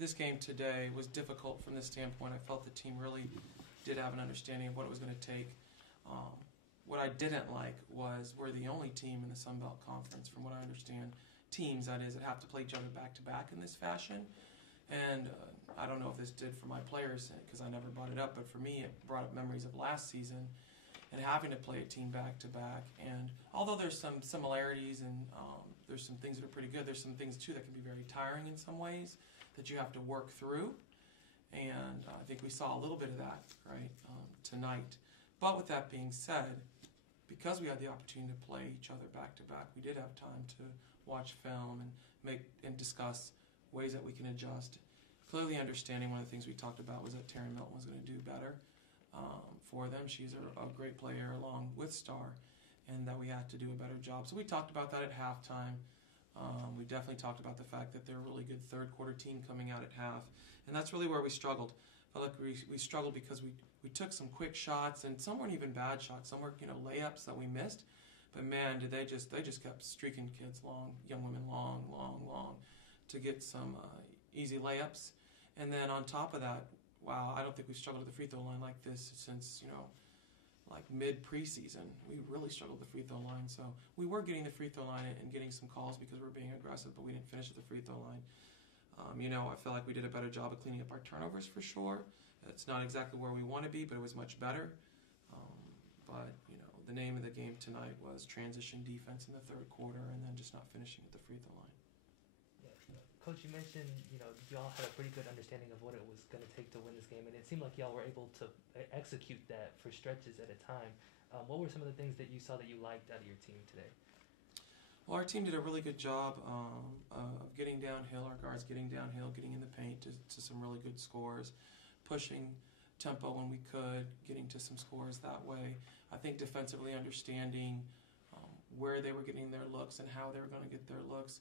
this game today was difficult from this standpoint. I felt the team really did have an understanding of what it was going to take. What I didn't like was we're the only team in the Sun Belt Conference, from what I understand, teams, that is, that have to play each other back-to-back in this fashion. And I don't know if this did for my players, because I never brought it up, but for me it brought up memories of last season and having to play a team back-to-back. And although there's some similarities and there's some things that are pretty good, there's some things too that can be very tiring in some ways that you have to work through. And I think we saw a little bit of that, right, tonight. But with that being said, because we had the opportunity to play each other back-to-back, we did have time to watch film and make and discuss ways that we can adjust. Clearly understanding one of the things we talked about was that Taryn Milton was going to do better for them. She's a great player along with Star, and that we had to do a better job. So we talked about that at halftime. We definitely talked about the fact that they're a really good third quarter team coming out at half, and that's really where we struggled. Felt like we struggled because we took some quick shots, and some weren't even bad shots. Some were layups that we missed, but man, did they just kept streaking kids young women long to get some easy layups. And then on top of that, wow, I don't think we've struggled at the free throw line like this since like mid preseason. We really struggled at the free throw line. So we were getting the free throw line and getting some calls because we were being aggressive, but we didn't finish at the free throw line. I feel like we did a better job of cleaning up our turnovers for sure. It's not exactly where we want to be, but it was much better. But the name of the game tonight was transition defense in the third quarter, and then just not finishing at the free throw line. Yeah. Coach, you mentioned y'all had a pretty good understanding of what it was going to take to win this game, and it seemed like y'all were able to execute that for stretches at a time. What were some of the things that you saw that you liked out of your team today? Well, our team did a really good job of getting downhill, our guards getting downhill, getting in the paint to some really good scores, pushing tempo when we could, getting to some scores that way. I think defensively understanding where they were getting their looks and how they were going to get their looks.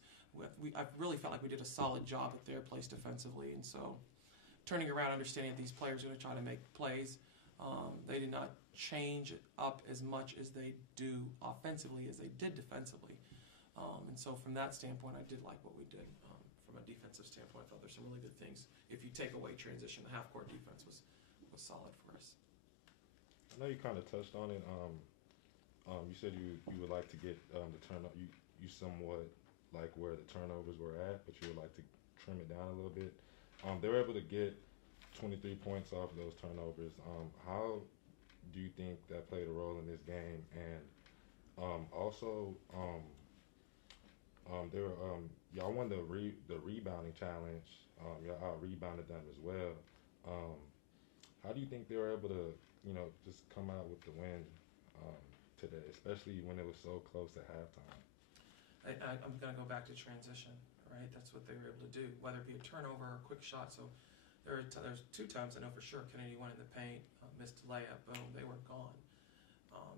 I really felt like we did a solid job at their place defensively, and so turning around, understanding that these players are going to try to make plays. They did not change it up as much as they do offensively as they did defensively. And so from that standpoint, I did like what we did. From a defensive standpoint, I felt there's some really good things. If you take away transition, the half-court defense was solid for us. I know you kind of touched on it. You said you would like to get the turnover. You somewhat like where the turnovers were at, but you would like to trim it down a little bit. They were able to get 23 points off of those turnovers. How do you think that played a role in this game? And also, y'all won the rebounding challenge. Y'all out-rebounded them as well. How do you think they were able to, just come out with the win today, especially when it was so close at halftime? I'm going to go back to transition, right? That's what they were able to do, whether it be a turnover or a quick shot. So there's two times I know for sure Kennedy went in the paint, missed a layup, boom, they were gone.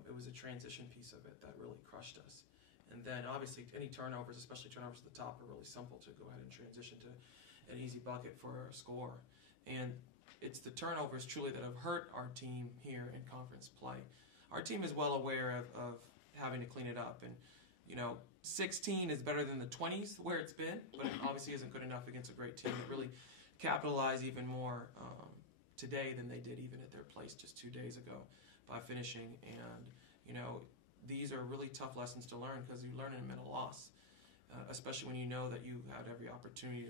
It was a transition piece of it that really crushed us. And then obviously any turnovers, especially turnovers at the top, are really simple to go ahead and transition to an easy bucket for a score. And it's the turnovers truly that have hurt our team here in conference play. Our team is well aware of having to clean it up. And 16 is better than the 20s where it's been, but it obviously isn't good enough against a great team that really capitalized even more today than they did even at their place just 2 days ago by finishing. And these are really tough lessons to learn because you learn them in a loss, especially when you know that you had every opportunity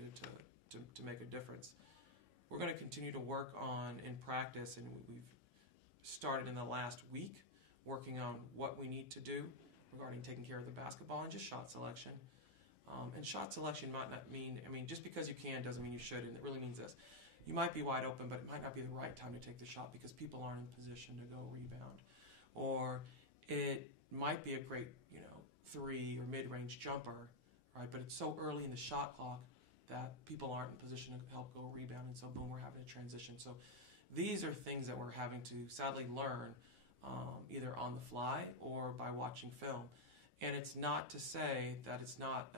to make a difference. We're going to continue to work on in practice, and we've started in the last week working on what we need to do regarding taking care of the basketball and just shot selection. And shot selection might not mean, just because you can doesn't mean you should, and it really means this. You might be wide open, but it might not be the right time to take the shot because people aren't in position to go rebound. Or it might be a great, three or mid-range jumper, right? But it's so early in the shot clock that people aren't in position to help go rebound, and so boom, we're having a transition. So these are things that we're having to sadly learn either on the fly or by watching film. And it's not to say that it's not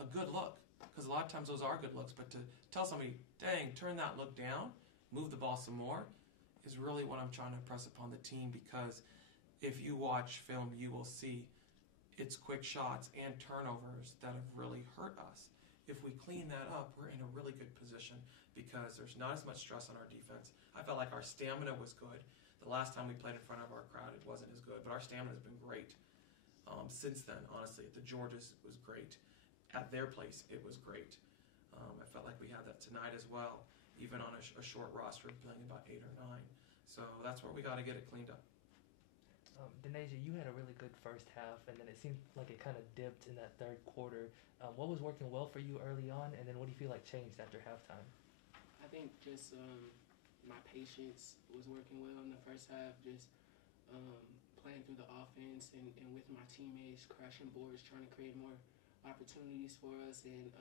a good look, because a lot of times those are good looks, but to tell somebody, dang, turn that look down, move the ball some more, is really what I'm trying to impress upon the team, because if you watch film, you will see it's quick shots and turnovers that have really hurt us. if we clean that up, we're in a really good position because there's not as much stress on our defense. I felt like our stamina was good. The last time we played in front of our crowd, it wasn't as good, but our stamina has been great. Since then, honestly, at the Georges, it was great. At their place, it was great. I felt like we had that tonight as well, even on a short roster of playing about 8 or 9. So that's where we got to get it cleaned up. Denasia, you had a really good first half, and then it seemed like it kind of dipped in that third quarter. What was working well for you early on, and then what do you feel like changed after halftime? I think just my patience was working well in the first half, just playing through the offense and with my teammates, crashing boards, trying to create more opportunities for us. And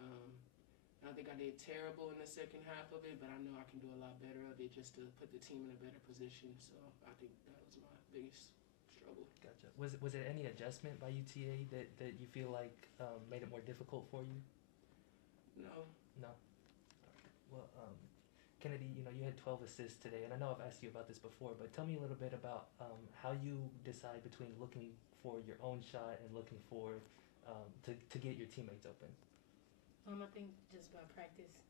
I don't think I did terrible in the second half of it, but I know I can do a lot better of it just to put the team in a better position. So I think that was my biggest struggle. Gotcha. Was it any adjustment by UTA that you feel like made it more difficult for you? No. No. Well, Kennedy, you had 12 assists today, and I know I've asked you about this before, but tell me a little bit about how you decide between looking for your own shot and looking for to get your teammates open. I think just by practice,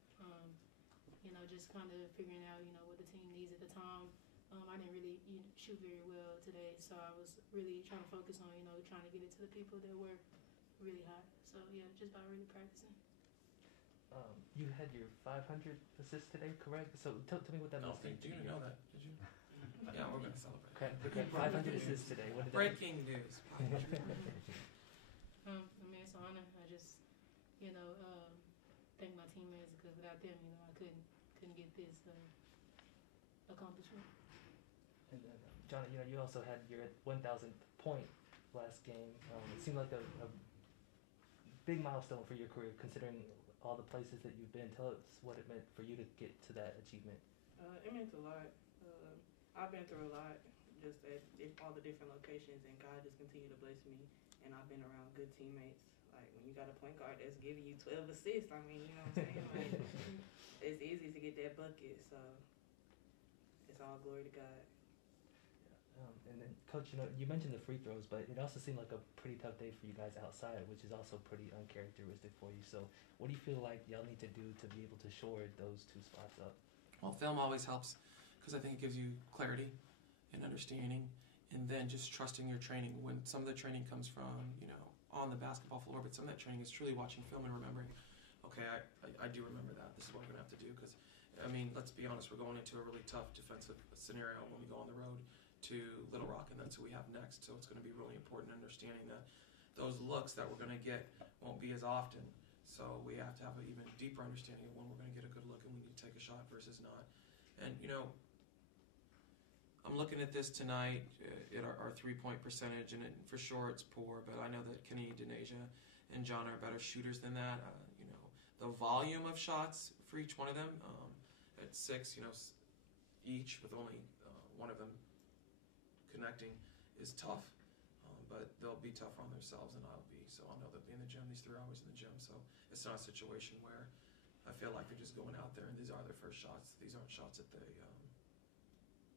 just kind of figuring out, what the team needs at the time. I didn't really shoot very well today, so I was really trying to focus on, trying to get it to the people that were really hot. So, yeah, just by really practicing. You had your 500 assists today, correct? So tell me what that means. Do you know that? Did you? Yeah, we're going to celebrate. Okay, 500 assists today. What did Breaking news. It's an honor. I just, thank my teammates because without them, I couldn't get this accomplishment. And then, John, you also had your 1,000th point last game. It seemed like a big milestone for your career, considering all the places that you've been. Tell us what it meant for you to get to that achievement. It meant a lot. I've been through a lot, just at all the different locations, and God just continued to bless me. And I've been around good teammates. Like when you got a point guard that's giving you 12 assists, I mean, you know what I'm saying? Like, it's easy to get that bucket. So it's all glory to God. And then, Coach, you mentioned the free throws, but it also seemed like a pretty tough day for you guys outside, which is also pretty uncharacteristic for you. So what do you feel like y'all need to do to be able to shore those two spots up? Well, film always helps because I think it gives you clarity and understanding, and then just trusting your training. When some of the training comes from, on the basketball floor, but some of that training is truly watching film and remembering, okay, I do remember that. This is what we're going to have to do because, let's be honest, we're going into a really tough defensive scenario when we go on the road to Little Rock, and that's who we have next. So it's going to be really important understanding that those looks that we're going to get won't be as often. So we have to have an even deeper understanding of when we're going to get a good look and we need to take a shot versus not. And, I'm looking at this tonight at our three-point percentage, and for sure it's poor, but I know that Kenny, Denasia, and John are better shooters than that. The volume of shots for each one of them at 6, each with only one of them connecting is tough, but they'll be tougher on themselves than I'll be. So I'll know they'll be in the gym. These 3 hours in the gym, so it's not a situation where I feel like they're just going out there and these are their first shots. These aren't shots that they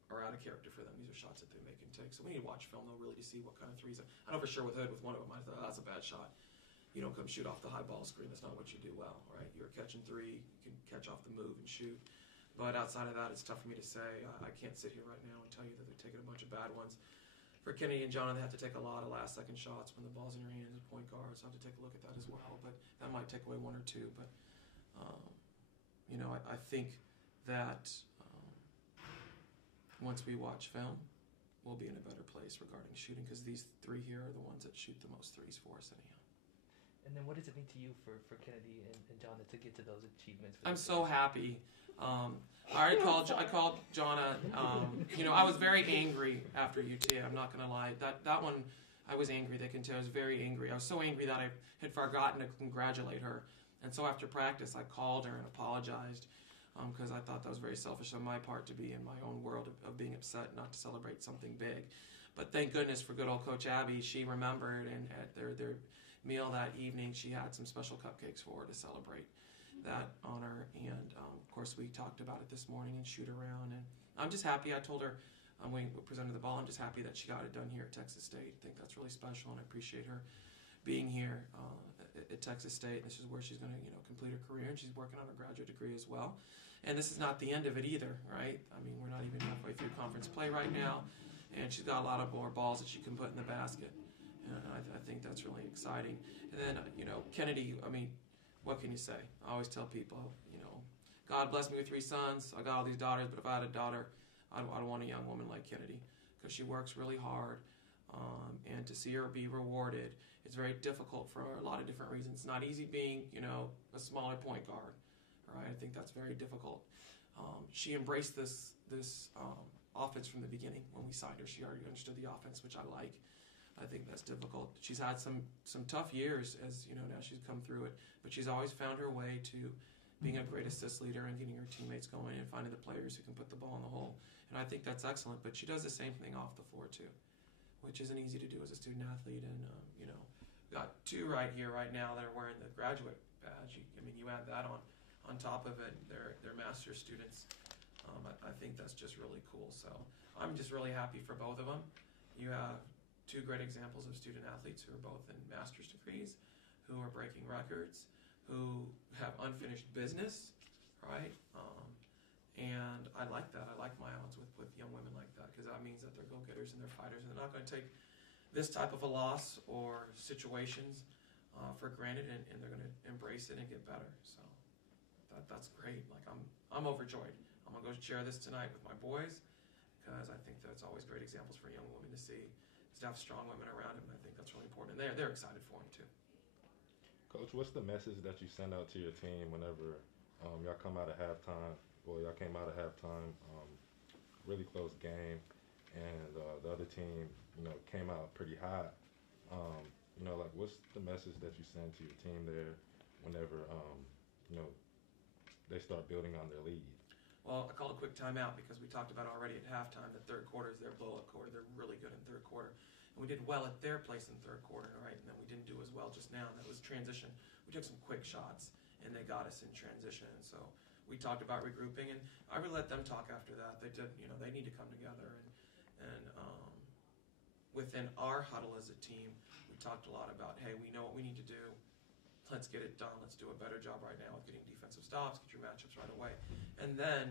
are out of character for them. These are shots that they make and take. So we need to watch film though, really, to see what kind of threes. I know for sure with Hood, with one of them, I thought that's a bad shot. You don't come shoot off the high ball screen. That's not what you do well, right? You're catching 3. You can catch off the move and shoot. But outside of that, it's tough for me to say. I can't sit here right now and tell you that they're taking a bunch of bad ones. For Kenny and John, they have to take a lot of last-second shots when the ball's in your hands as point guards. So I have to take a look at that as well. But that might take away 1 or 2. But, I think that once we watch film, we'll be in a better place regarding shooting because these 3 here are the ones that shoot the most threes for us anyhow. And then what does it mean to you for Kennedy and John to get to those achievements? I'm so happy. I called Jonna. I was very angry after UT. I'm not going to lie. That one, I was angry. They can tell I was very angry. I was so angry that I had forgotten to congratulate her. And so after practice, I called her and apologized because I thought that was very selfish on my part to be in my own world of being upset, not to celebrate something big. But thank goodness for good old Coach Abby. She remembered, and at their meal that evening, she had some special cupcakes for her to celebrate that honor. And of course, we talked about it this morning and shoot around. And I'm just happy. I told her when we presented the ball, I'm just happy that she got it done here at Texas State. I think that's really special, and I appreciate her being here at Texas State. This is where she's going to, complete her career, and she's working on her graduate degree as well. And this is not the end of it either, right? I mean, we're not even halfway through conference play right now, and she's got a lot of more balls that she can put in the basket. And I think that's really exciting. And then, Kennedy, I mean, what can you say? I always tell people, God blessed me with 3 sons. I got all these daughters, but if I had a daughter, I'd want a young woman like Kennedy, because she works really hard. And to see her be rewarded, it's very difficult for a lot of different reasons. It's not easy being, a smaller point guard, right? I think that's very difficult. She embraced this offense from the beginning. When we signed her, she already understood the offense, which I like. I think that's difficult. She's had some tough years, as now she's come through it, but she's always found her way to being a great assist leader and getting her teammates going and finding the players who can put the ball in the hole. And I think that's excellent, but she does the same thing off the floor too, which isn't easy to do as a student athlete. And got 2 right here right now that are wearing the graduate badge. You add that on top of it, they're master's students. I think that's just really cool. So I'm just really happy for both of them. You have 2 great examples of student athletes who are both in master's degrees, who are breaking records, who have unfinished business, right? And I like that. I like my odds with young women like that, because that means that they're go-getters and they're fighters, and they're not going to take this type of a loss or situations for granted, and they're going to embrace it and get better. So that's great. Like I'm overjoyed. I'm going to go share this tonight with my boys, because I think that's always great examples for young women to see, is to have strong women around them, and I think that's really important. And they're excited for them too. Coach, what's the message that you send out to your team whenever y'all come out of halftime? Well, y'all came out of halftime, really close game, and the other team, came out pretty hot. What's the message that you send to your team there whenever, they start building on their lead? Well, I called a quick timeout because we talked about already at halftime the third quarter is their blow-up quarter. They're really good in third quarter. And we did well at their place in third quarter, right? And then we didn't do as well just now. And that was transition. We took some quick shots, and they got us in transition. And so we talked about regrouping, and I really let them talk after that. They did, they need to come together. And within our huddle as a team, we talked a lot about, hey, we know what we need to do. Let's get it done. Let's do a better job right now with getting defensive stops, get your matchups right away. And then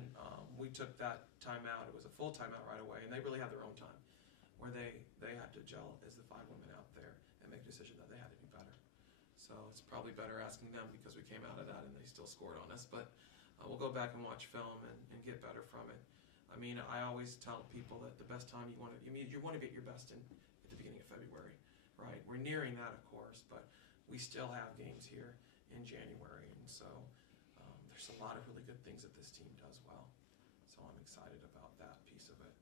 we took that timeout. It was a full timeout right away, and they really had their own time where they had to gel as the 5 women out there and make a decision that they had to do better. So it's probably better asking them, because we came out of that and they still scored on us. But we'll go back and watch film and get better from it. I always tell people that the best time you want to be at your best at the beginning of February, right? We're nearing that, of course, but we still have games here in January, and so there's a lot of really good things that this team does well. So I'm excited about that piece of it.